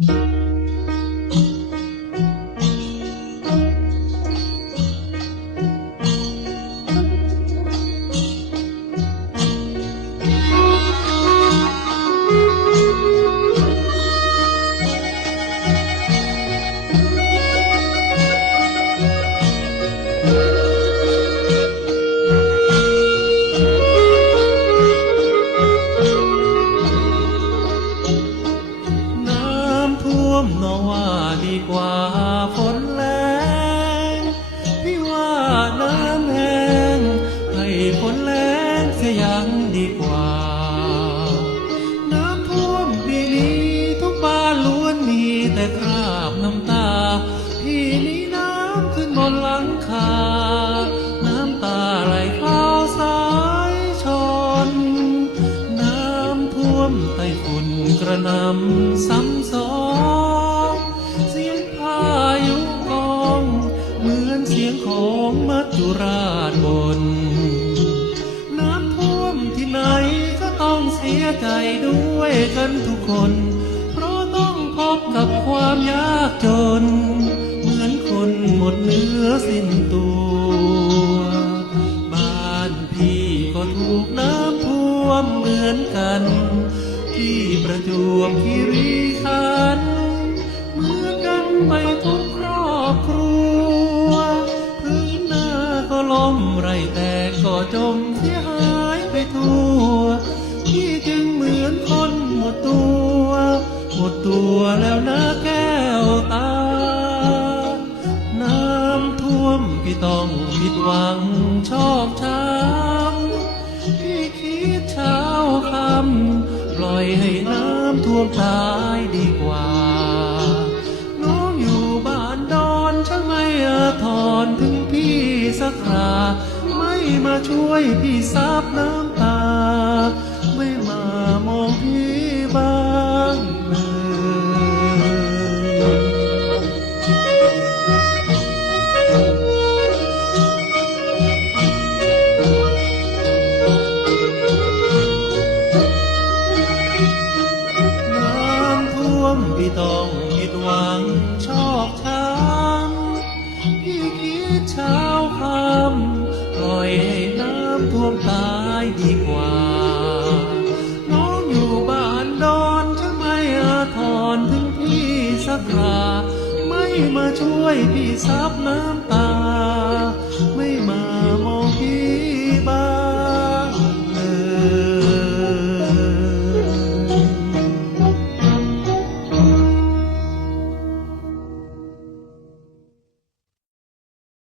น้ มนอว่าดีกว่าฝนแรงพี่ว่าน้ำแห้งให้ฝนแรงเสียยังดีกว่า น้ำท่วมปีนี้ทุกบ้านล้วนมีแต่คราบน้ำตา พี่นี้น้ำขึ้นบนหลังคา น้ำตาไหลเข้าสายชน น้ำท่วมไต้ฝุ่นกระนำซ้ำสอง ของมัจจุราชบน น้ำท่วมที่ไหนก็ต้องเสียใจด้วยกันทุกคน เพราะต้องพบกับความยากจน เหมือนคนหมดเนื้อสิ้นตัว บ้านพี่ก็ถูกน้ำท่วมเหมือนกัน ที่ประจวบคีรี จมเสียหายไปทั่วที่จึงเหมือนคนหมดตัว หมดตัวแล้วนะแก้วตา น้ำท่วมพี่ต้องผิดหวังชอกช้ำพี่คิดเช้าคำปล่อยให้น้ำท่วมตายดี ช่วยพี่ซับน้ำตา ไม่มามองพี่บ้างเลยน้ำท่วมพี่ต้องผิดหวังชอก ช่วยพี่ซับน้ำตา ไม่มามองพี่